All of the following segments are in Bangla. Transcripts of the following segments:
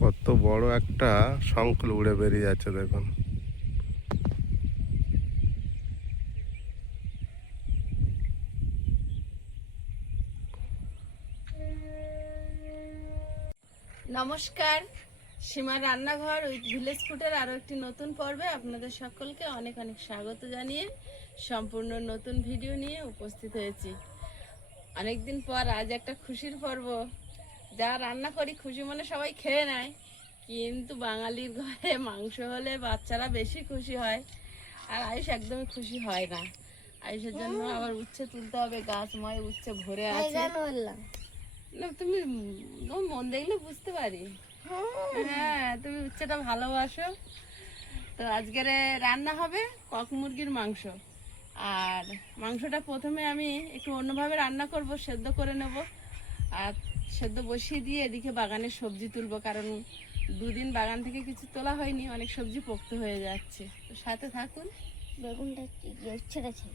কত বড় একটা শঙ্খল উড়ে বেরিয়ে যাচ্ছে দেখুন। নমস্কার, সীমার রান্নাঘর উইথ ভিলেজ ফুডের আরো একটি নতুন পর্বে আপনাদের সকলকে অনেক অনেক স্বাগত জানিয়ে সম্পূর্ণ নতুন ভিডিও নিয়ে উপস্থিত হয়েছি। অনেকদিন পর আজ একটা খুশির পর্ব। যা রান্না করি খুশি মনে সবাই খেয়ে নেয়, কিন্তু বাঙালির ঘরে মাংস হলে বাচ্চারা বেশি খুশি হয়, আর আয়ুষ একদমই খুশি হয় না। আয়ুষের জন্য আবার উচ্ছে তুলতে হবে, গাছময় উচ্ছে ভরে আছে। না তুমি মন দেখলে বুঝতে পারি। হ্যাঁ, তুমি উচ্ছেটা ভালোবাসো। তো আজকের রান্না হবে কক মুরগির মাংস। আর মাংসটা প্রথমে আমি একটু অন্যভাবে রান্না করব, সেদ্ধ করে নেব। আর সেদ্ধ বসিয়ে দিয়ে এদিকে বাগানের সবজি তুলবো, কারণ দুদিন বাগান থেকে কিছু তোলা হয়নি, অনেক সবজি পোক্ত হয়ে যাচ্ছে। তো সাথে থাকুন। বেগুনটা উচ্ছেটা ছিল,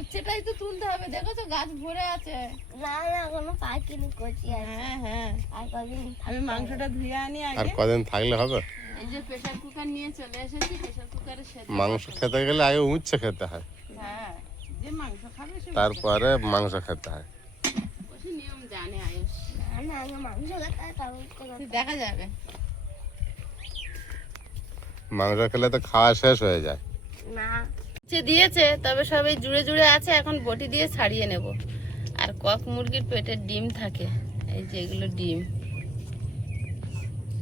উচ্ছেটাই তো তুলতে হবে, দেখো তো গাছ ভরে আছে। না না কোনো পাকিনি কচি আছে। হ্যাঁ হ্যাঁ, আর কদিন আমি মাংসটা ধুয়ে আনি আর আগে। কদিন থাকলে হবে? এই যে প্রেসার কুকার নিয়ে চলে এসেছি, প্রেসার কুকারে সেদ্ধ মাংস খেতে গেলে আগে উচ্ছে খেতে হয়, হ্যাঁ, যে মাংস খাবে সে তারপরে মাংস খেতে হয়। বসে নিয়ম জানে আয়ুষ। না না আগে মাংস খেতে হয়, তারপর কোনো দেখা যাবে। মাংস খেলে তো খাওয়া শেষ হয়ে যায়। না। উচ্ছে দিয়েছে, তবে সবাই জুড়ে জুড়ে আছে, এখন বটি দিয়ে ছাড়িয়ে নেব। আর কক মুরগির পেটের ডিম থাকে, এই যে এগুলো ডিম,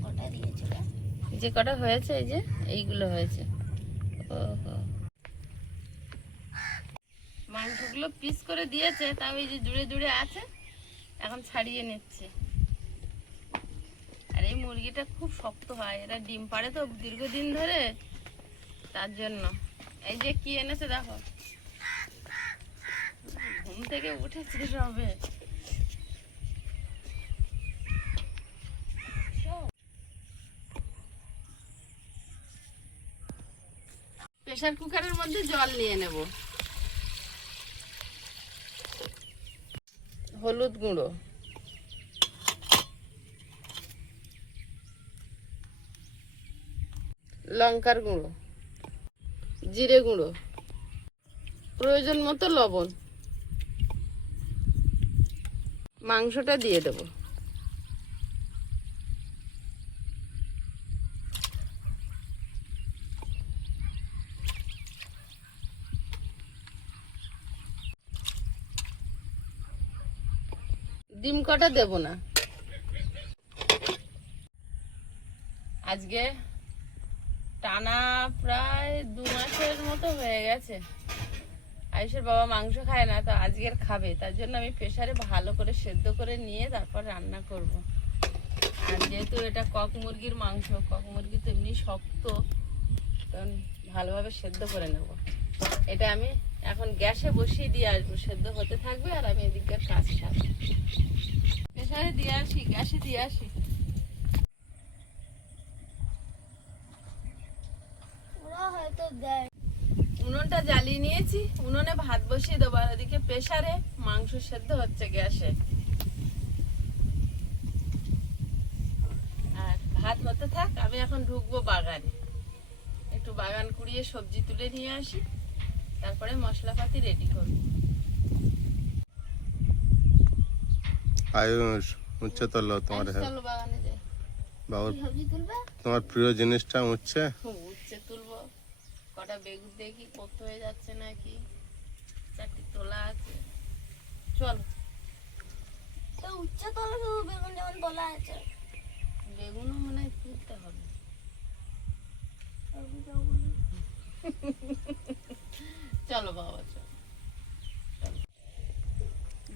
ওটা দিয়েছিল। যে কটা হয়েছে এই যে এইগুলো হয়েছে। ওহো, মাংসগুলো পিস করে দিয়েছে, তাও এই যে জুড়ে জুড়ে আছে, এখন ছাড়িয়ে নিচ্ছে। আর এই মুরগিটা খুব শক্ত হয়, এরা ডিম পাড়ে তো দীর্ঘদিন ধরে, তার জন্য। এই যে কি এনেছে দেখো, ঘুম থেকে উঠেছে সবে। প্রেসার কুকারের মধ্যে জল নিয়ে নেব। হলুদ গুঁড়ো, লঙ্কার গুঁড়ো, জিরে গুঁড়ো, প্রয়োজন মতো লবণ। মাংসটা দিয়ে দেব। ডিম কটা দেব না আজকে, টানা প্রায় 2 মাসের মতো হয়ে গেছে। আয়ুষের বাবা মাংস খায় না, তো আজকের খাবে, তার জন্য আমি প্রেসারে ভালো করে সেদ্ধ করে নিয়ে তারপর রান্না করব। আর যেহেতু এটা কক মুরগির মাংস, কক মুরগি তো এমনি শক্ত, তখন ভালোভাবে সেদ্ধ করে নেব। এটা আমি এখন গ্যাসে বসিয়ে দিয়ে আসবো, সেদ্ধ হতে থাকবে, আর আমি এদিকে কাজ সারবো। প্রেসারে দিয়ে আসি, গ্যাসে দিয়ে আসি। ওরা হয়তো দেয়। উনুনটা জ্বালিয়ে নিয়েছি, উনুনে ভাত বসিয়ে দেবো, আর ওদিকে প্রেসারে মাংস সেদ্ধ হচ্ছে গ্যাসে। আর ভাত হতে থাক, আমি এখন ঢুকবো বাগানে, একটু বাগান কুড়িয়ে সবজি তুলে নিয়ে আসি, তারপরে মশলাপাতি রেডি করব। আয়ুষ, উচ্ছে তোলো তোমার। চলো বাগানে যাই। বাবুর সবজি তুলবে? তোমার প্রিয় জিনিসটা উচ্ছে। উচ্ছে তুলবো, কটা বেগুন দেখি পোক্ত হয়ে যাচ্ছে নাকি, 4টি তোলা আছে। চলো। তো উচ্ছে তোলা, শুধু বেগুন যেমন তোলা আছে। বেগুনও মনে হয় তুলতে হবে। চলো বাবা, চলো।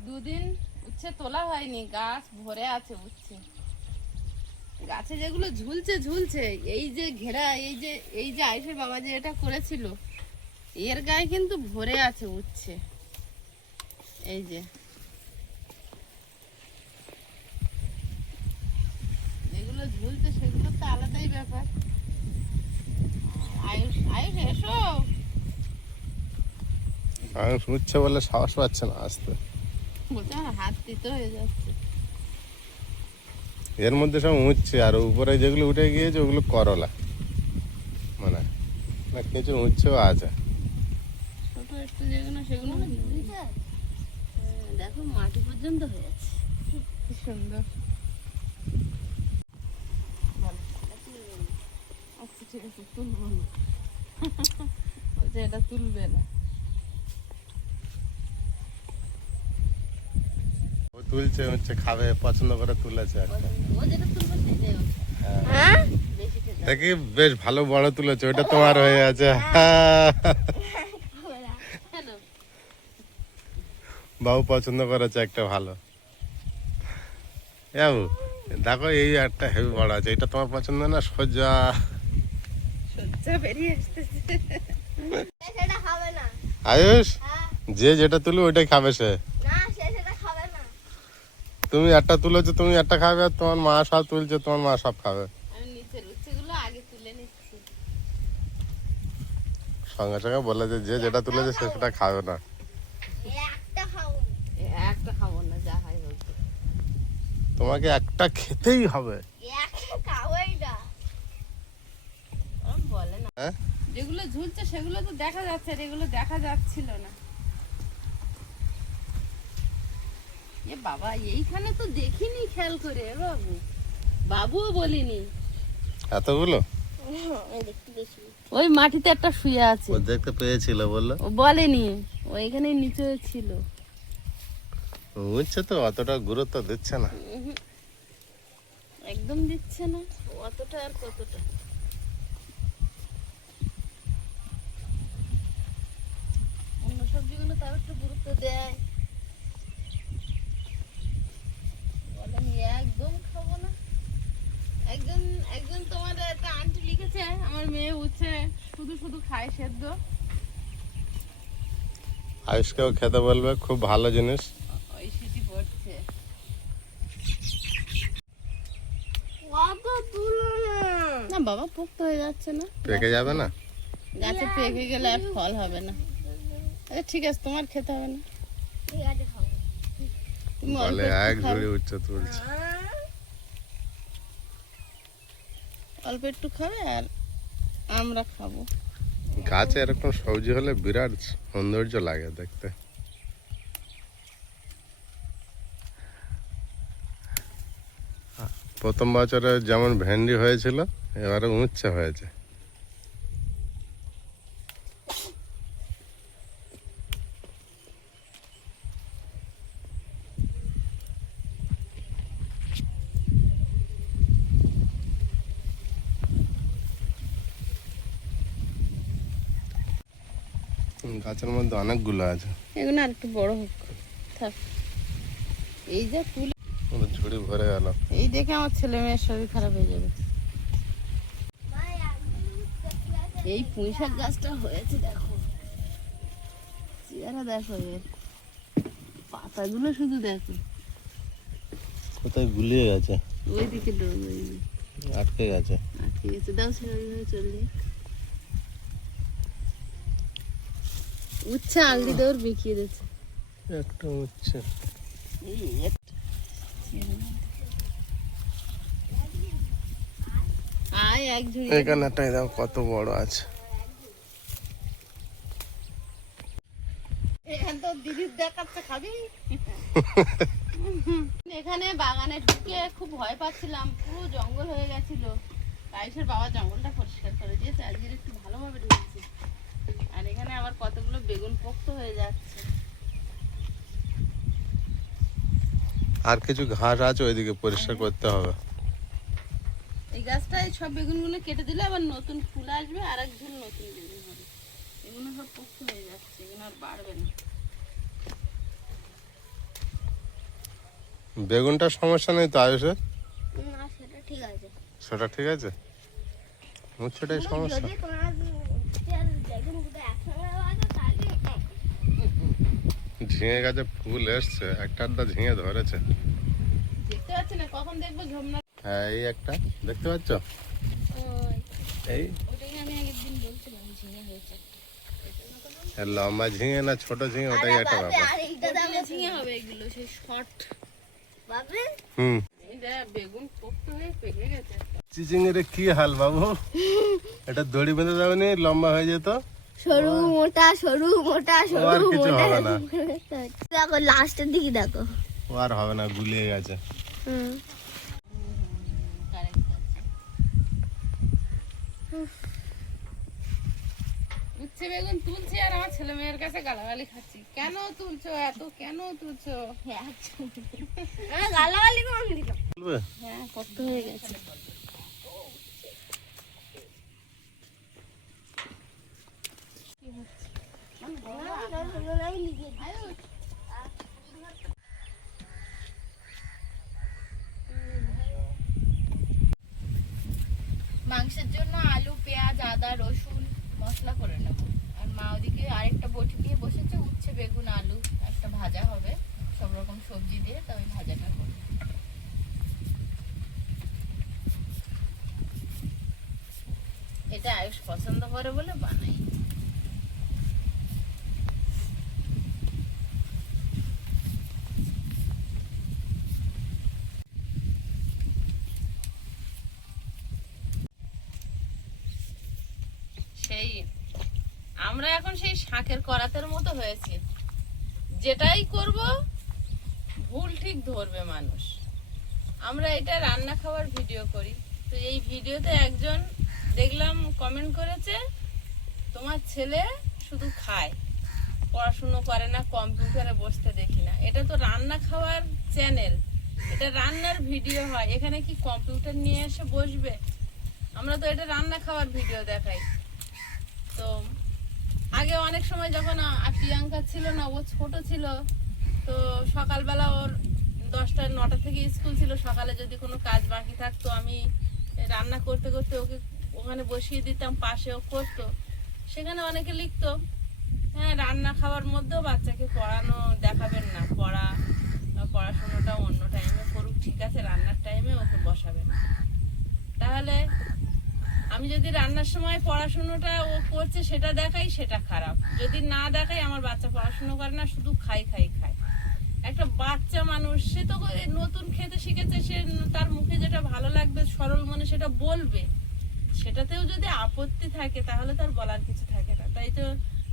2 দিন উচ্ছে তোলা হয়নি, গাছ ভরে আছে উচ্ছে। গাছে যেগুলো ঝুলছে ঝুলছে, এই যে ঘেরা, এই যে আয়ুষের বাবা যে এটা করেছিল, এর গায়ে কিন্তু ভরে আছে উচ্ছে। এই যে যেগুলো ঝুলছে সেগুলো তো আলাদাই ব্যাপার। আয়ুষ, আয়ুষ এসো। আয়ুষ উচ্ছে বলে সাহস পাচ্ছে না আসতে। বলছে আমার হাত তিতো হয়ে যাচ্ছে। এর মধ্যে সব উঠছে, আর উপরে যেগুলো উঠে গিয়েছে ওগুলো করলা মানে না, কিছু উঠছেও আছে। ছোট একটু যেগুলো সেগুলো দেখো মাটি পর্যন্ত হয়েছে, কি সুন্দর। আচ্ছা ঠিক আছে, তুলবো না। বলছে এটা তুলবে না। ও তুলছে হচ্ছে, খাবে পছন্দ করে তুলেছে একটা। ও যেটা তুলবে সেটাই ওঠে। হ্যাঁ বেশি খেতে দেখি বেশ ভালো বড় তুলেছে, ওইটা তোমার হয়ে আছে। কেন? বাবু পছন্দ করেছে একটা ভালো। বাবু দেখো এই একটা হেভি বড় আছে, এটা তোমার পছন্দ না? সোজা সজ্জা বেরিয়ে আসতেছে। সেটা খাবে না। আয়ুষ, হ্যাঁ যে যেটা তুলবে ওইটাই খাবে সে। না সেটা খাবে না। তুমি একটা তুলেছো, তুমি একটা খাবে, আর তোমার মা সব তুলছে, তোমার মা সব খাবে। আমি নিচের উচ্ছেগুলো আগে তুলে নিচ্ছি। সঙ্গে সঙ্গে বলে যে যেটা তুলেছে সে সেটা খাবে না। একটা খাবো। একটা খাবো না, যা হয় হোক। তোমাকে একটা খেতেই হবে। একটা খাবোই না। ওরম বলে না। হ্যাঁ? যেগুলো ঝুলছে সেগুলো তো দেখা যাচ্ছে, আর এগুলো দেখা যাচ্ছিল না। এ বাবা, এইখানে তো দেখিনি খেয়াল করে। এ বাবু, বাবুও বলিনি। এতগুলো দেখতে বেশি। ওই মাটিতে একটা শুয়ে আছে, ও দেখতে পেয়েছিল বললো। ও বলেনি। ওইখানে নিচে ছিল। বুঝছে তো, অতটা গুরুত্ব দিচ্ছে না। একদম দিচ্ছে না অতটা, আর কতটা। অন্য সবজিগুলো তার একটু গুরুত্ব দেয়। বলেন একদম খাবো না। একজন একজন তোমার একটা আন্টি লিখেছে, আমার মেয়ে উচ্ছে শুধু শুধু খায় সেদ্ধ। আয়ুষকেও খেতে বলবে, খুব ভালো জিনিস। ওই সিটি পড়ছে। কত তুলো না। না বাবা, পোক্ত হয়ে যাচ্ছে না, পেকে যাবে না? গাছে পেকে গেলে আর ফল হবে না। আচ্ছা ঠিক আছে, তোমার খেতে হবে না। ঠিক আছে খাবো। তুমি অল্প বলে এক একটু খাবে, ঝুড়ি উচ্ছে তুলছে। অল্প একটু খাবে আর আমরা খাবো। গাছে এরকম সবজি হলে বিরাট সৌন্দর্য লাগে দেখতে। প্রথম বছরে যেমন ভেন্ডি হয়েছিল, এবারে উচ্ছে হয়েছে। গাছের মধ্যে অনেকগুলো আছে। এগুলো আর একটু বড় হোক, থাক। এই যে তুল, পুরো ঝুড়ি ভরে গেল। এই দেখে আমার ছেলে মেয়ের শরীর খারাপ হয়ে যাবে। এই পুঁই শাক গাছটা হয়েছে, দেখো চেহারা, দেখো এর পাতাগুলো শুধু দেখো। কোথায় গুলিয়ে গেছে, ওই দিকে ডোব, আটকে গেছে। ঠিক আছে, দাও ছেড়ে দিলে চলে। উচ্ছে আংড়ি দেওয়ার বিকিয়ে দিচ্ছে। একটা উচ্ছে আয় এক ঝুড়ি। এখানে একটা দাও, কত বড় আছে। এখান তো দিদির দেখাচ্ছে, খাবি? এখানে বাগানে ঢুকে খুব ভয় পাচ্ছিলাম, পুরো জঙ্গল হয়ে গেছিল। আয়ুষের বাবা জঙ্গলটা পরিষ্কার করে দিয়েছে, আজকে একটু ভালোভাবে ঢুকেছি। আর এখানে আবার কতগুলো বেগুন পোক্ত হয়ে যাচ্ছে। আর কিছু ঘাস আছে, ওইদিকে পরিষ্কার করতে হবে। এই গাছটায় সব বেগুনগুলো কেটে দিলে আবার নতুন ফুল আসবে, আর এক ঝুল নতুন বেগুন হবে। এগুলো সব পোক্ত হয়ে যাচ্ছে, এগুলো আর বাড়বে না। বেগুনটার সমস্যা নেই তো আয়ুষের? না সেটা ঠিক আছে। সেটা ঠিক আছে, উচ্ছেটাই সমস্যা। যদি তোমার দেখুন কোথায় একসঙ্গে আছে তাহলে ঝিঙে গাছে ফুল এসছে, একটা আধটা ঝিঙে ধরেছে। দেখতে পাচ্ছি না, কখন দেখবো ঝোমনা। হ্যাঁ এই একটা দেখতে পাচ্ছ, এই ওটাকে আমি আগের দিন বলছিলাম ঝিঙে হয়েছে। লম্বা ঝিঙে না ছোট ঝিঙে, ওটাই একটা ব্যাপার। আর এইটা দাম ঝিঙে হবে এগুলো, সেই শর্ট। পাবে। হুম, বেগুন পোক্ত হয়ে পেকে গেছে। চিচিংয়ের কি হাল বাবু, এটা দড়ি বেঁধে যাবেনি, লম্বা হয়ে যেত। সরু মোটা সরু মোটা ও আর সরু কিছু মোটা হবে না। দেখো লাস্টের দিকে দেখো। ও আর হবে না, গুলিয়ে গেছে। হুম। উচ্ছে বেগুন তুলছি আর আমার ছেলে মেয়ের কাছে গালাগালি খাচ্ছি, কেন তুলছো এত, কেন তুলছো? গালাগালি কোন দিলাম? বলবে? হ্যাঁ পোক্ত হয়ে গেছে। মাংসের জন্য আলু পেঁয়াজ আদা রসুন মশলা করে নেব। আর মা ওদিকে আরেকটা বটি দিয়ে বসেছে, উচ্ছে বেগুন আলু একটা ভাজা হবে সব রকম সবজি দিয়ে, তা ওই ভাজাটা করবো। এটা আয়ুষ পছন্দ করে বলে বানাই। সেই আমরা এখন সেই শাকের করাতের মতো হয়েছে, যেটাই করব ভুল ঠিক ধরবে মানুষ। আমরা এটা রান্না খাওয়ার ভিডিও করি, তো এই ভিডিওতে একজন দেখলাম কমেন্ট করেছে, তোমার ছেলে শুধু খায়, পড়াশুনো করে না, কম্পিউটারে বসতে দেখি না। এটা তো রান্না খাওয়ার চ্যানেল, এটা রান্নার ভিডিও হয়, এখানে কি কম্পিউটার নিয়ে এসে বসবে? আমরা তো এটা রান্না খাওয়ার ভিডিও দেখাই। তো আগে অনেক সময় যখন প্রিয়াঙ্কা ছিল না, ও ছোট ছিল, তো সকালবেলা ওর 10টা 9টা থেকে স্কুল ছিল, সকালে যদি কোনো কাজ বাকি থাকতো আমি রান্না করতে করতে ওকে ওখানে বসিয়ে দিতাম, পাশেও করতো। সেখানে অনেকে লিখতো, হ্যাঁ রান্না খাওয়ার মধ্যেও বাচ্চাকে পড়ানো দেখাবেন না, পড়াশোনাটা অন্য টাইমে করুক, ঠিক আছে, রান্নার টাইমে ওকে বসাবেন। তাহলে আমি যদি রান্নার সময় পড়াশোনাটা ও করছে সেটা দেখাই, সেটা খারাপ। যদি না দেখাই, আমার বাচ্চা পড়াশোনা করে না, শুধু খাই। একটা বাচ্চা মানুষ, সে তো নতুন খেতে শিখেছে, সে তার মুখে যেটা ভালো লাগবে সরল মনে সেটা বলবে। সেটাতেও যদি আপত্তি থাকে তাহলে তার বলার কিছু থাকে না।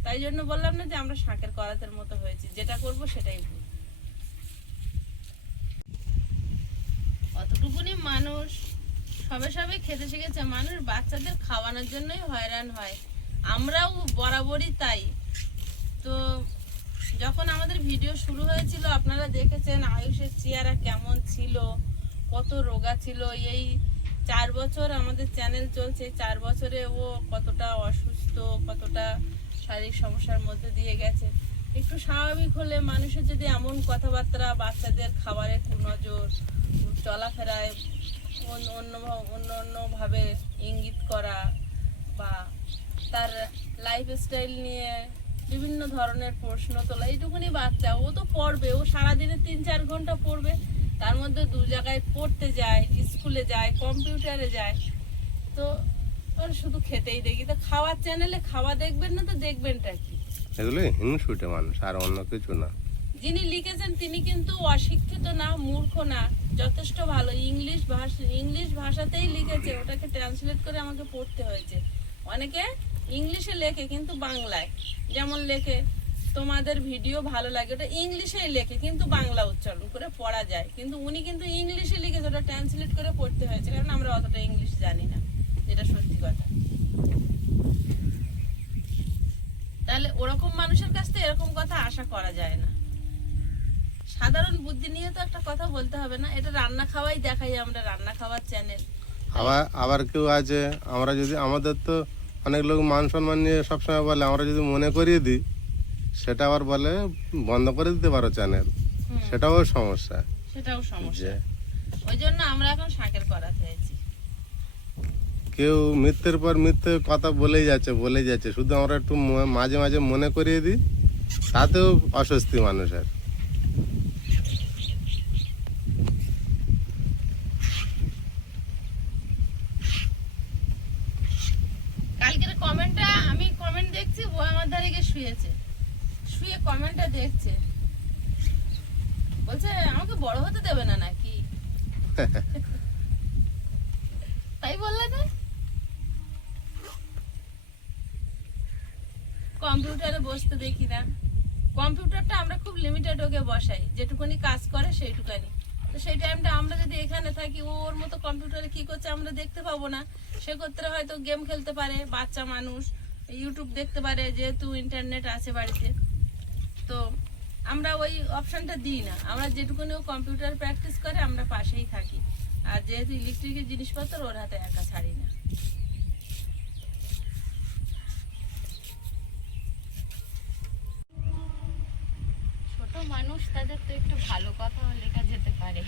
তাই জন্য বললাম না যে আমরা শাকের করাতের মতো হয়েছি, যেটা করব সেটাই ভুল। অতটুকুনি মানুষ সবে খেতে শিখেছে, মানুষ বাচ্চাদের খাওয়ানোর জন্যই হয়রান হয়, আমরাও বরাবরই তাই। তো যখন আমাদের ভিডিও শুরু হয়েছিল আপনারা দেখেছেন আয়ুষের চেহারা কেমন ছিল, কত রোগা ছিল। এই 4 বছর আমাদের চ্যানেল চলছে, 4 বছরে ও কতটা অসুস্থ, কতটা শারীরিক সমস্যার মধ্যে দিয়ে গেছে। একটু স্বাভাবিক হলে মানুষের যদি এমন কথাবার্তা, বাচ্চাদের খাবারের কুনজর, চলাফেরায় অন্যভাবে ইঙ্গিত করা, বা তার লাইফস্টাইল নিয়ে বিভিন্ন ধরনের প্রশ্ন তোলা, এইটুকুনি বাচ্চা, ও তো পড়বে, ও সারাদিনে 3-4 ঘন্টা পড়বে, তার মধ্যে 2 জায়গায় পড়তে যায়, স্কুলে যায়, কম্পিউটারে যায়, তো ওর শুধু খেতেই দেখি। তো খাওয়ার চ্যানেলে খাওয়া দেখবেন না তো দেখবেনটা কি? এগুলো হিংসুটে মানুষ, আর অন্য কিছু না। যিনি লিখেছেন তিনি কিন্তু অশিক্ষিত না, মূর্খ না, যথেষ্ট ভালো ইংলিশ ভাষাতেই লিখেছে, ওটাকে ট্রান্সলেট করে আমাকে পড়তে হয়েছে। অনেকে ইংলিশে লেখে কিন্তু বাংলায়, যেমন লেখে তোমাদের ভিডিও ভালো লাগে, ওটা ইংলিশেই লেখে কিন্তু বাংলা উচ্চারণ করে পড়া যায়, কিন্তু উনি কিন্তু ইংলিশে লিখেছে, ওটা ট্রান্সলেট করে পড়তে হয়েছে, কারণ আমরা অতটা ইংলিশ জানি না, যেটা সত্যি কথা। তাহলে ওরকম মানুষের কাছ থেকে এরকম কথা আশা করা যায় না। সাধারণ বুদ্ধি নিয়ে তো একটা কথা বলতে হবে না? এটা রান্না খাওয়াই দেখাই, আমরা রান্না খাওয়ার চ্যানেল। আবার কেউ আছে, আমরা যদি, আমাদের তো অনেক লোক মান সম্মান নিয়ে সবসময় বলে, আমরা যদি মনে করিয়ে দিই সেটা আবার বলে বন্ধ করে দিতে পারো চ্যানেল, সেটাও সমস্যা। ওই জন্য আমরা এখন শাকের করাত হয়েছি। কেউ মিথ্যের পর মিথ্যে কথা বলেই যাচ্ছে, শুধু আমরা একটু মাঝে মাঝে মনে করিয়ে দিই, তাতেও অস্বস্তি মানুষের। কালকের কমেন্টটা আমি কমেন্ট দেখছি, ও আমার ধারে গিয়ে শুয়ে কমেন্টটা দেখছে, বলছে আমাকে বড় হতে দেবে না নাকি? তাই বললে না? কম্পিউটারে বসতে দেখি না, কম্পিউটারটা আমরা খুব লিমিটেড ওকে বসাই, যেটুকুনি কাজ করে সেইটুকানি। তো সেই টাইমটা আমরা যদি এখানে থাকি, ওর মতো কম্পিউটারে কি করছে আমরা দেখতে পাবো না। সেক্ষেত্রে হয়তো গেম খেলতে পারে, বাচ্চা মানুষ ইউটিউব দেখতে পারে, যেহেতু ইন্টারনেট আছে বাড়িতে। তো আমরা ওই অপশনটা দিই না, আমরা যেটুকুনি ও কম্পিউটার প্র্যাকটিস করে আমরা পাশেই থাকি। আর যেহেতু ইলেকট্রিকের জিনিসপত্র ওর হাতে একা ছাড়ি না। ছোট মানুষ, তাদের তো একটু ভালো কথা লেখা যেতে পারে।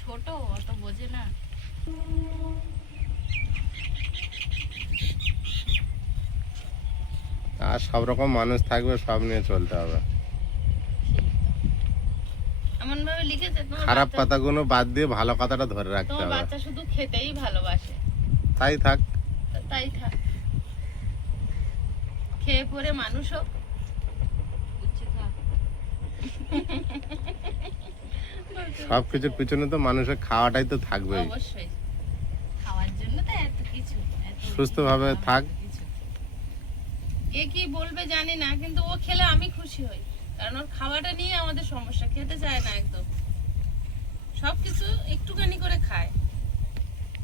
ছোট, অত বোঝে না। আর সব রকম মানুষ থাকবে, সব নিয়ে চলতে হবে। এমন ভাবে লিখেছে তোমার খারাপ বাচ্চা- কথাগুলো বাদ দিয়ে ভালো কথাটা ধরে রাখতে তোমার হবে। বাচ্চা শুধু খেতেই ভালোবাসে, তাই থাক। তাই থাক, খেয়ে পরে মানুষ হোক। উচ্ছে থাক। সবকিছুর পিছনে তো মানুষের খাওয়াটাই তো থাকবেই। অবশ্যই খাওয়ার জন্য তো এত কিছু, সুস্থভাবে থাক। কিছু। কে কি বলবে জানি না, কিন্তু ও খেলে আমি খুশি হই। কারণ ওর খাওয়াটা নিয়ে আমাদের সমস্যা, খেতে চায় না একদম, সবকিছু একটুখানি করে খায়।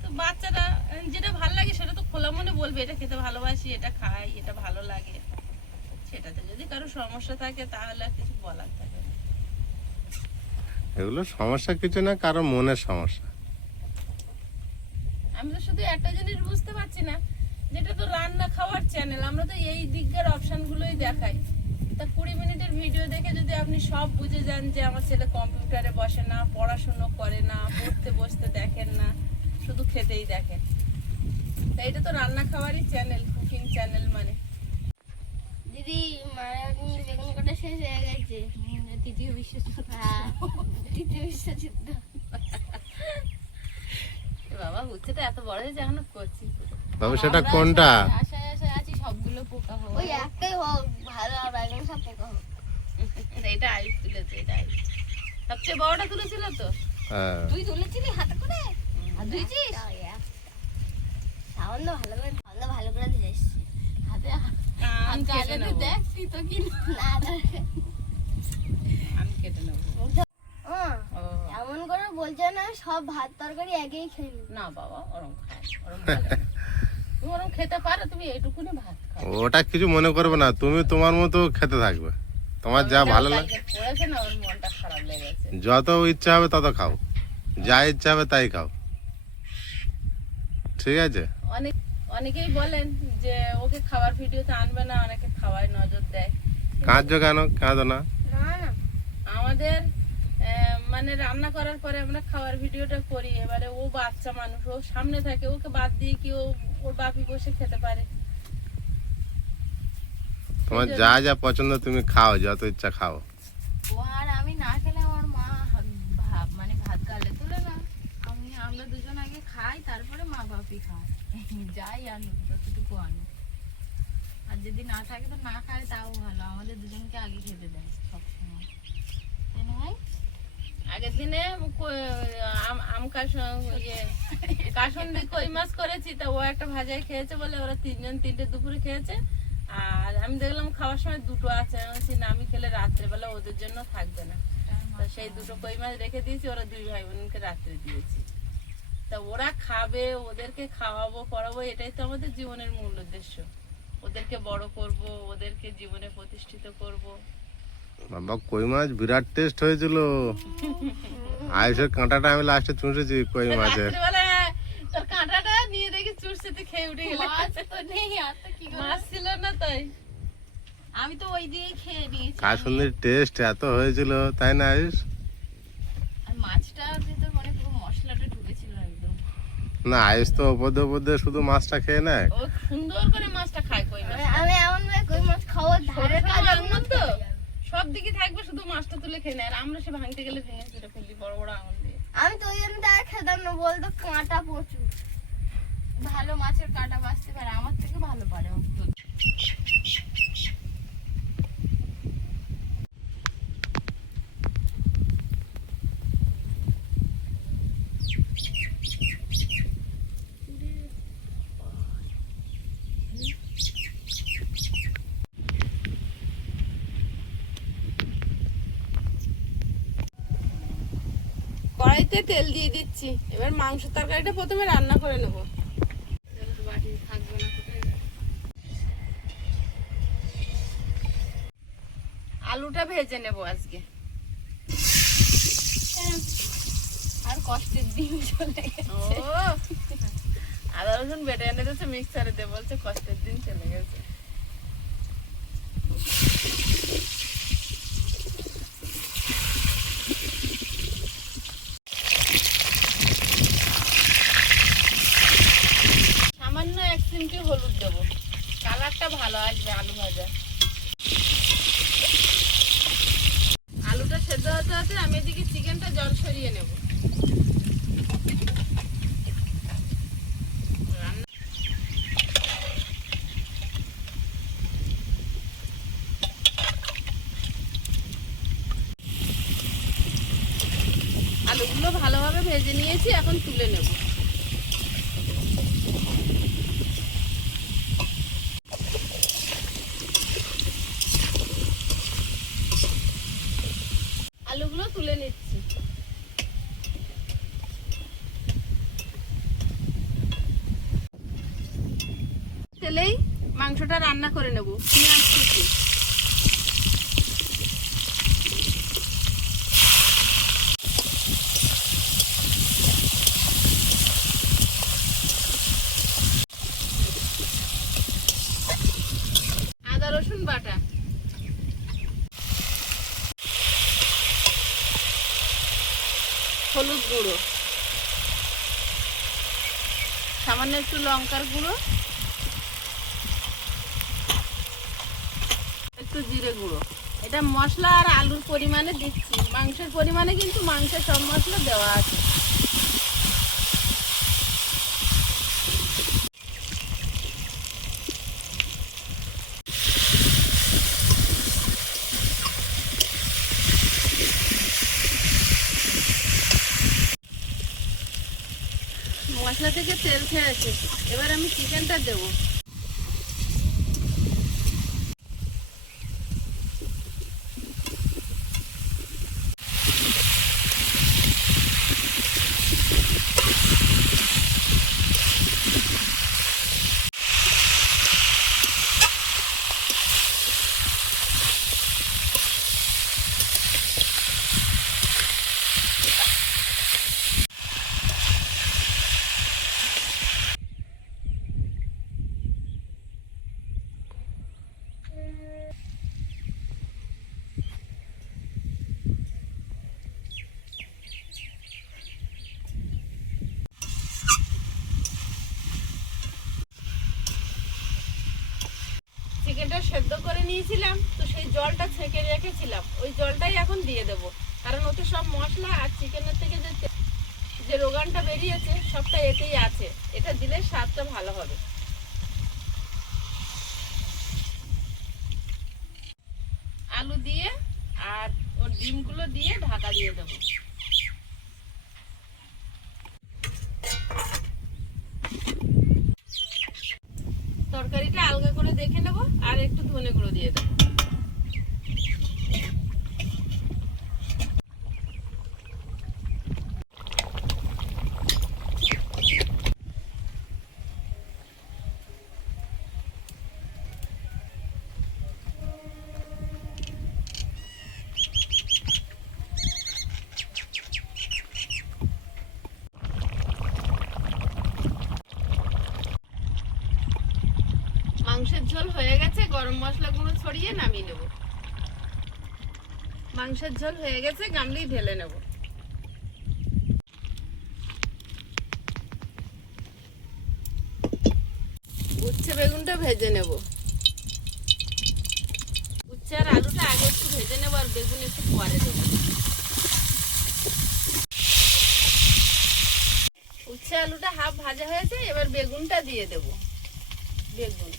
তো বাচ্চারা যেটা ভালো লাগে সেটা তো খোলা মনে বলবে, এটা খেতে ভালোবাসি, এটা খাই, এটা ভালো লাগে। সেটাতে যদি কারো সমস্যা থাকে তাহলে আর কিছু বলার থাকে না। এগুলো সমস্যা কিছু না, কারো মনের সমস্যা। আমি তো শুধু একটা জিনিস বুঝতে পারছি না, যেটা তো রান্না খাওয়ার চ্যানেল, আমরা তো এই দিকের অপশন গুলোই দেখাই। তা 20 মিনিটের ভিডিও দেখে যদি আপনি সব বুঝে যান যে আমার ছেলে কম্পিউটারে বসে না, পড়াশুনো করে না, পড়তে বসতে দেখেন না, শুধু খেতেই দেখেন, তা এটা তো রান্না খাওয়ারই চ্যানেল, কুকিং চ্যানেল মানে। দিদি মায়ের বেগুন কাটা শেষ হয়ে গেছে। তৃতীয় বিশ্বযুদ্ধ। হ্যাঁ, তৃতীয় বিশ্বযুদ্ধ। এ বাবা, উচ্ছেটা এত বড় হয়েছে এখনো করছি। বাবু সেটা আমরা কোনটা? আশায় আশায় আছি সবগুলো পোকা হোক। ওই একটাই হোক, ভালো আর বেগুন সব পোকা হোক। এটা আইস তুলেছে, এটা আইস সবচেয়ে বড়টা তুলেছিল তো। হ্যাঁ। তুই তুলেছিলি হাতে করে? আর ধুইছিস? তাও একটা। সামান্য ভালো করে দিয়েছি। হাতে আম কেটে গালে নেবো, দেখ তুই তো কি না দরকার। আম কেটে নেবো। ও, এমন করে বলছে না সব ভাত তরকারি একই খেয়ে নি। না বাবা, ওরম খায়, ওরম ভালো না। তুমি ওরম খেতে পারো, তুমি এইটুকুনি ভাত খাও। ওটা কিছু মনে করবে না, তুমি তোমার মতো খেতে থাকবে, তোমার যা ভালো লাগে। কালকে পড়েছে না, ওর মনটা খারাপ লেগেছে। যত ইচ্ছা হবে তত খাও, যা ইচ্ছা হবে তাই খাও, ঠিক আছে? অনেকেই বলেন যে ওকে খাবার ভিডিওতে আনবে না, অনেকে খাওয়ায় নজর দেয়। কাঁদছো কেন? কাঁদো না। না না, আমাদের মানে রান্না করার পরে আমরা খাওয়ার ভিডিওটা করি, এবারে ও বাচ্চা মানুষ, ও সামনে থাকে, ওকে বাদ দিয়ে কি ওর বাপি বসে খেতে পারে? তোমার যা যা পছন্দ তুমি খাও, যত ইচ্ছা খাও। ও আর আমি না খেলে আমার মা মানে ভাত গালে তুলে না। আমরা দুজন আগে খাই, তারপরে মা বাপি খায়। যাই আনুক, যতটুকু আনুক। আর যদি না থাকে তো না খায়, তাও ভালো। আমাদের দুজনকে আগে খেতে দেয় সবসময়, তাই না ভাই? আগের দিনে কাসন্দি কই মাছ করেছি, তা ও একটা ভাজাই খেয়েছে বলে ওরা তিনজন তিনটে দুপুরে খেয়েছে। আর আমি দেখলাম খাওয়ার সময় দুটো আছে, আমি বলছি না, আমি খেলে রাত্রেবেলা ওদের জন্য থাকবে না। তো সেই দুটো কই মাছ রেখে দিয়েছি, ওরা দুই ভাই বোনকে রাত্রে দিয়েছি। তা ওরা খাবে, ওদেরকে খাওয়াবো পড়াবো, এটাই তো আমাদের জীবনের মূল উদ্দেশ্য। ওদেরকে বড় করব, ওদেরকে জীবনে প্রতিষ্ঠিত করব। বাবা কই মাছ বিরাট টেস্ট হয়েছিল। আয়ুষের কাঁটাটা আমি লাস্টে চুষেছি কই মাছের। রাত্রেবেলা তোর কাঁটাটা নিয়ে দেখি চুষতে খেয়ে উঠে গেল। মাছ তো নেই, আর তো কি করে? মাছ ছিল না তাই। আমি তো ওই দিয়েই খেয়ে নিয়েছি। কাসুন্দির টেস্ট এত হয়েছিল, তাই না আয়ুষ? আর মাছটা ভিতর মানে পুরো মশলাটা ঢুকেছিল একদম। না, আয়ুষ তো ওপর দিয়ে শুধু মাছটা খেয়ে নেয়। ও সুন্দর করে মাছটা খায় কই মাছ। আমি এমন ভাবে কই মাছ খাওয়ার ধারে শরীরটা কাজে আঙুল তো সব দিকে থাকবে, শুধু মাছটা তুলে খেয়ে নেয়। আর আমরা সে ভাঙতে গেলে ভেঙে ফেলে ফেলি বড় বড় আঙুল দিয়ে। আমি তো ওই জন্য তার খেতাম না, বলতো কাঁটা প্রচুর। ভালো মাছের কাঁটা বাঁচতে পারে, আমার থেকে ভালো পারে ও। কড়াইতে তেল দিয়ে দিচ্ছি। এবার মাংস তরকারিটা প্রথমে রান্না করে নেব। বাটি থাকবে না, কোথায় গেল? আলুটা ভেজে নেব আজকে। আর কষ্টের দিন চলে গেছে। ও আদা রসুন বেটে এনে দিয়েছে মিক্সারে দিয়ে, বলছে কষ্টের দিন চলে গেছে। সামান্য 1 চিমটি হলুদ দেবো, কালারটা ভালো আসবে আলু ভাজা। আলুটা সেদ্ধ হতে হতে আমি এদিকে চিকেনটা জল সরিয়ে নেব। আলুগুলো ভালোভাবে ভেজে নিয়েছি, এখন তুলে নেব। আলুগুলো তুলে নিচ্ছি। তেলেই মাংসটা রান্না করে নেব। পেঁয়াজ কুচি, আদা রসুন বাটা, হলুদ গুঁড়ো, সামান্য একটু লঙ্কার গুঁড়ো, একটু জিরে গুঁড়ো। এটা মশলা আর আলুর পরিমাণে দিচ্ছি, মাংসের পরিমাণে কিন্তু মাংসের সব মশলা দেওয়া আছে। মশলা থেকে তেল ছেড়েছে, এবার আমি চিকেনটা দেবো। চিকেনটা সেদ্ধ করে নিয়েছিলাম, তো সেই জলটা ছেঁকে রেখেছিলাম, ওই জলটাই এখন দিয়ে দেব। কারণ ওতে সব মশলা আর চিকেনের থেকে যে রোগানটা বেরিয়েছে সবটা এতেই আছে, এটা দিলে স্বাদটা ভালো হবে। আলু দিয়ে আর ওর ডিমগুলো দিয়ে ঢাকা দিয়ে দেবো। তরকারিটা আলগা করে দেখে নেব, আর একটু ধনে গুঁড়ো দিয়ে দেবো। মাংসের ঝোল হয়ে গেছে, গরম মশলা গুঁড়ো ছড়িয়ে নামিয়ে নেব। মাংসের ঝোল হয়ে গেছে, গামলি ঢেলে নেব। উচ্ছে বেগুনটা ভেজে নেব। উচ্ছে আর আলুটা আগে একটু ভেজে নেব, আর বেগুন একটু পরে দেবো। উচ্ছে আলুটা হাফ ভাজা হয়েছে, এবার বেগুনটা দিয়ে দেব। বেগুন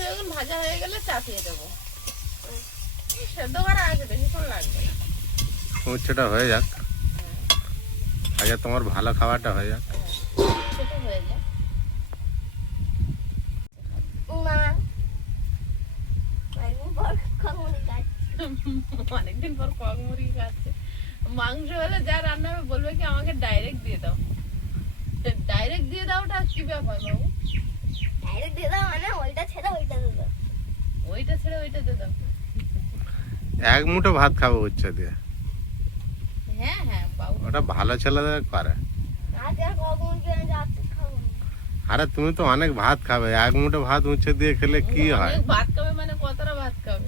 বেগুন ভাজা হয়ে গেলে চাপিয়ে দেবো। সেদ্ধ করা আছে, বেশিক্ষণ লাগবে না। উচ্ছেটা হয়ে যাক, আগে তোমার ভালো খাবারটা হয়ে যাক। ছোট হয়ে যায়। মা একদিন পর খামুনি খাচ্ছি। অনেকদিন পর কক মুরগি খাচ্ছে। মাংস হলে যা রান্না হবে বলবে কি আমাকে ডাইরেক্ট দিয়ে দাও। ডাইরেক্ট দিয়ে দাওটা কি ব্যাপার বাবু? ডাইরেক্ট দিয়ে দাও মানে ওইটা ছেড়ে ওইটা দিয়ে দাও। ওইটা ছেড়ে ওইটা দিয়ে দাও। এক মুঠো ভাত খাবো উচ্ছে দিয়ে, হ্যাঁ হ্যাঁ বাবু। ওটা ভালো ছেলেদের করে। আজকে আর কখন কেন যাচ্ছে খাবো না। আরে তুমি তো অনেক ভাত খাবে, এক মুঠো ভাত উচ্ছে দিয়ে খেলে কি হয়? অনেক ভাত খাবে মানে কতটা ভাত খাবে?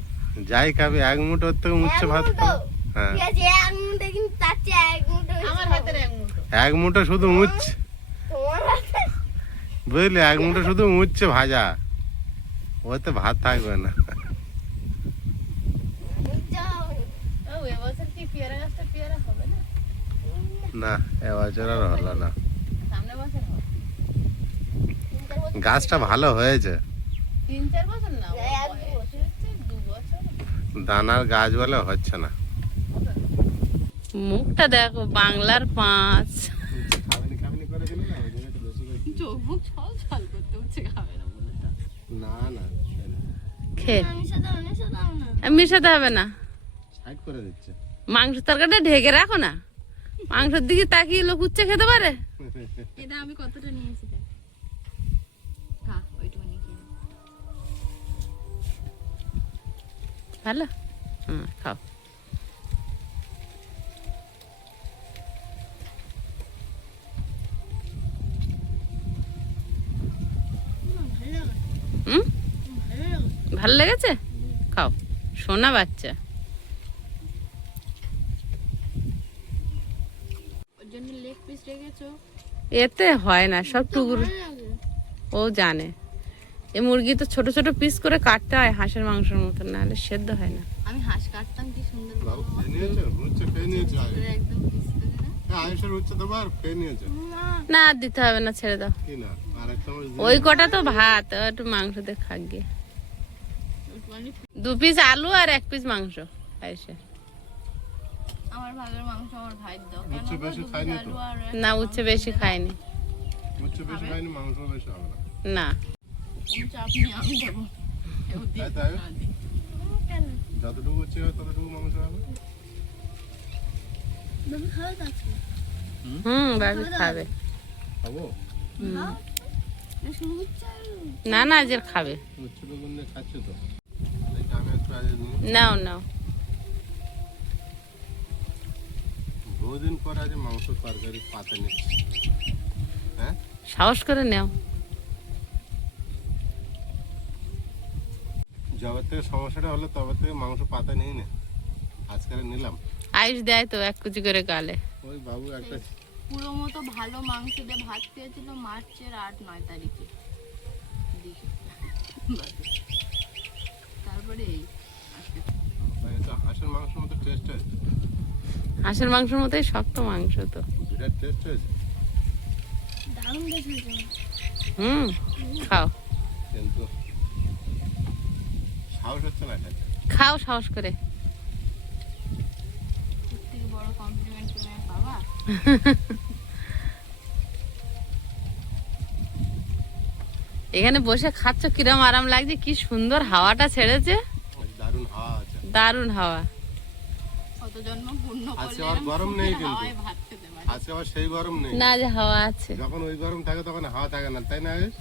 যাই খাবে এক মুঠো থেকে উচ্ছে ভাত খাবে। হ্যাঁ, ঠিক আছে, এক মুঠো কিন্তু তার চেয়ে এক মুঠো বেশি আমার খাবো। হাতের এক মুঠো। এক মুঠো শুধু উচ্ছে, তোমার হাতে বুঝলে, এক মুঠো শুধু উচ্ছে ভাজা, ওতে ভাত থাকবে না। যাও। ও এবছর কি পেয়ারা গাছটা পেয়ারা হবে না? না, এবছর আর হলো না। সামনে বছর হবে। 3-4 বছর গাছটা ভালো হয়েছে, 3-4 বছর না, এই এক বয়স হচ্ছে 2 বছর। দানার গাছ বলে হচ্ছে না। মুখটা দেখো, বাংলার 5। চোখ মুখ ছল ছল করতে উঠছে, খাবে না বলে তো। না না, খেয়ে মিশে দাও না। মিশাতে হবে না। সাইড করে দিচ্ছে। মাংস তরকারিটা ঢেকে রাখো না, মাংসের দিকে তাকিয়ে লোক উচ্ছে খেতে পারে। এটা আমি কতটা নিয়েছি দেখ। খা ওইটুকুনি খেয়ে। ভালো, খাও। হুম, ভালো লেগেছে? খাও, সোনা বাচ্চা। ওর জন্য লেগ পিস রেখেছো? এতে হয় না, সব টুকরো। ও জানে, এ মুরগি তো ছোট ছোট পিস করে কাটতে হয় হাঁসের মাংসের মতন, না হলে সেদ্ধ হয় না। আমি হাঁস কাটতাম কি সুন্দর বাবু খেয়ে নিয়েছে, উচ্ছে খেয়ে নিয়েছে আগে। করে একদম পিস করে না। হ্যাঁ, আয়েশের উচ্ছে তো বার খেয়ে নিয়েছে। না আর দিতে হবে না, ছেড়ে দাও। কি না, আর এক চামচ দিয়ে ওই কটা তো ভাত, ও একটু মাংস দিয়ে খাক গিয়ে। ওইটুকুনি 2 পিস আলু আর 1 পিস মাংস এসে। আমার ভাগের মাংস আমার ভাইয়ের দাও। কেন উচ্ছে গো, বেশি 2 পিস খাইনি তো। আলু আর না, উচ্ছে বেশি খায়নি। উচ্ছে বেশি খাইনি, মাংস বেশি হবে না। না, উচ্ছে আপনি আমি দেবো। কেউ দিক তাই তাই? না দিক। কেন? যতটুকু উচ্ছে হয় ততটুকু মাংস হবে। তুমি খাও তো আজকে। বাবু খাবে। খাবো? খাও। না শুরু হচ্ছে আর না না, আজ আর খাবে। উচ্ছে বেগুন দিয়ে খাচ্ছ তো? দেখি আমি একটু আজ নিই। নাও নাও। বহুদিন পর আজ মাংস তরকারি পাতে নিচ্ছি। হ্যাঁ, সাহস করে নাও। যবে থেকে সমস্যাটা হলো তবে থেকে মাংস পাতা নিই না, আজকে নিলাম। আইস দেয় তো 1 কেজি করে গালে। ওই বাবু একটা পুরো মতো ভালো মাংস দিয়ে ভাত খেয়েছিল মার্চের 8-9 তারিখে। দিকে। তারপরে এই আজকে এটা হাঁসের মাংসের মতো টেস্ট হয়েছে, হাঁসের মাংসের মতোই শক্ত মাংস তো। বিরাট টেস্ট হয়েছে। দারুণ দেখেছো। খাও কিন্তু সাহস হচ্ছে না খেতে। খাও সাহস করে। এর থেকে বড় কমপ্লিমেন্ট তুমি আর পাবা? এখানে বসে খাচ্ছ, কিরম আরাম লাগছে, কি সুন্দর হাওয়াটা ছেড়েছে, দারুণ হাওয়া আছে। দারুণ হাওয়া। কত জন্ম পূর্ণ আজকে করলে আর গরম নেই কিন্তু। হাওয়ায় ভাত খেতে পারি। আজকে আবার সেই গরম নেই। না, যে হাওয়া আছে। যখন ওই গরম থাকে তখন হাওয়া থাকে না, তাই না আয়েশ?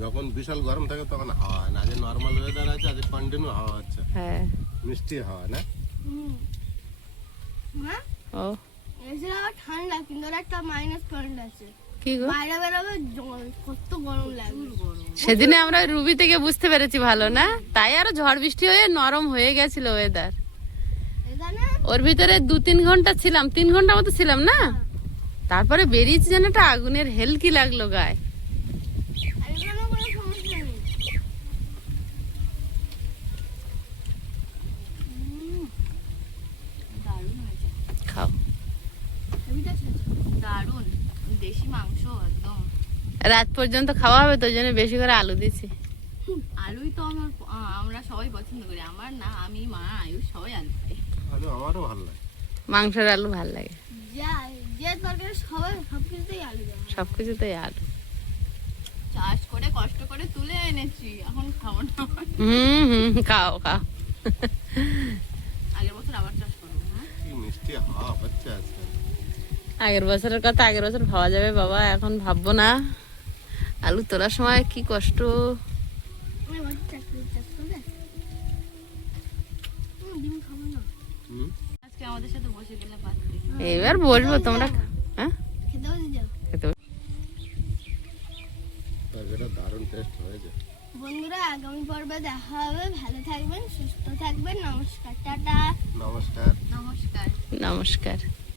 যখন বিশাল গরম থাকে তখন হাওয়া হয় না। আজ নর্মাল ওয়েদার আছে, আজ কন্টিনিউ হাওয়া হচ্ছে, হ্যাঁ। মিষ্টি হাওয়া না। মা ও এসে আবার ঠান্ডা কিন্তু ওর একটা মাইনাস পয়েন্ট আছে। কি গো, বাইরে বেরোবে কত গরম লাগে। সেদিনে আমরা ওই রুবি থেকে বুঝতে পেরেছি ভালো না, তাই আরো ঝড় বৃষ্টি হয়ে নরম হয়ে গেছিল ওয়েদার। এখানে ওর ভিতরে 2-3 ঘন্টা ছিলাম, 3 ঘন্টা মতো ছিলাম না, তারপরে বেরিয়েছি যেন একটা আগুনের হেলকি লাগলো গায়ে। আর এখানে কোনো সমস্যা নেই। দারুণ হয়েছে। খাও। হেভিটা ছিল। দারুণ দেশি মাংস একদম রাত পর্যন্ত খাওয়া হবে তো, ওই জন্য বেশি করে আলু দিছি। আলুই তো আমরা সবাই পছন্দ করি, আমার না, আমি, মা, আয়ুষ সবাই আলু খাই। আলু আমারও ভালো লাগে। মাংসের আলু ভাল লাগে, যা যে তরকারি সবাই সব কিছুতেই আলু দেওয়া হয়। সবকিছুতেই আলু। চাষ করে কষ্ট করে তুলে এনেছি, এখন খাবো না। খাও খাও। আগের বছর আবার চাষ করবো। হ্যাঁ কি মিষ্টি হাওয়া হচ্ছে আজকে। আগের বছরের কথা আগের বছর ভাবা যাবে বাবা, এখন ভাববো না। আলু তোলার সময় কি কষ্ট। আমার বাড়িতে চাষ করবে? ডিম খাবো না। হুম? আজকে আমাদের সাথে বসে গেলে পাত্রে। এবার বসবো তোমরা। হ্যাঁ খেতে বসে যাও। খেতে বসো। এটা দারুণ টেস্ট হয়েছে। বন্ধুরা, আগামী পর্বে দেখা হবে। ভালো থাকবেন, সুস্থ থাকবেন। নমস্কার, টাটা। নমস্কার। নমস্কার। নমস্কার।